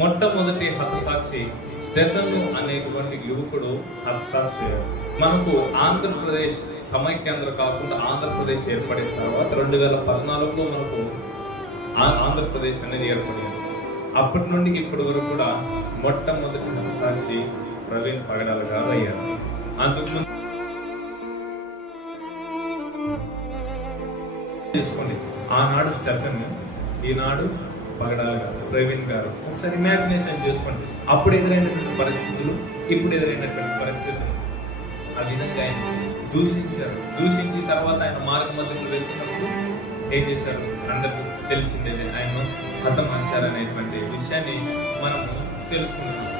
మొట్టమొదటి హతసాక్షి స్టెఫెను అనేటువంటి యువకుడు హతసాక్షి అయ్యాడు. మనకు ఆంధ్రప్రదేశ్ సమైక్యాంధ్ర కాకుండా ఆంధ్రప్రదేశ్ ఏర్పడిన తర్వాత 2014లో మనకు ఆంధ్రప్రదేశ్ అనేది ఏర్పడింది. అప్పటి నుండి ఇప్పటి వరకు కూడా మొట్టమొదటి హతసాక్షి ప్రవీణ్ పగడాల గారు అయ్యారు. అంతకుముందు తీసుకోండి, ఆనాడు స్టెఫెన్, ఈనాడు పగడాల గారు, ప్రవీణ్ గారు. ఒకసారి ఇమాజినేషన్ చేసుకోండి, అప్పుడు ఎదురైనటువంటి పరిస్థితులు, ఇప్పుడు ఎదురైనటువంటి పరిస్థితులు. ఆ విధంగా ఆయన దూషించారు. దూషించిన తర్వాత ఆయన మార్గ మధ్యలో వెళ్తున్నప్పుడు ఏం చేశారు అందరికీ తెలిసిందే, ఆయన హతమార్చారనేటువంటి విషయాన్ని మనము తెలుసుకుంటున్నాం.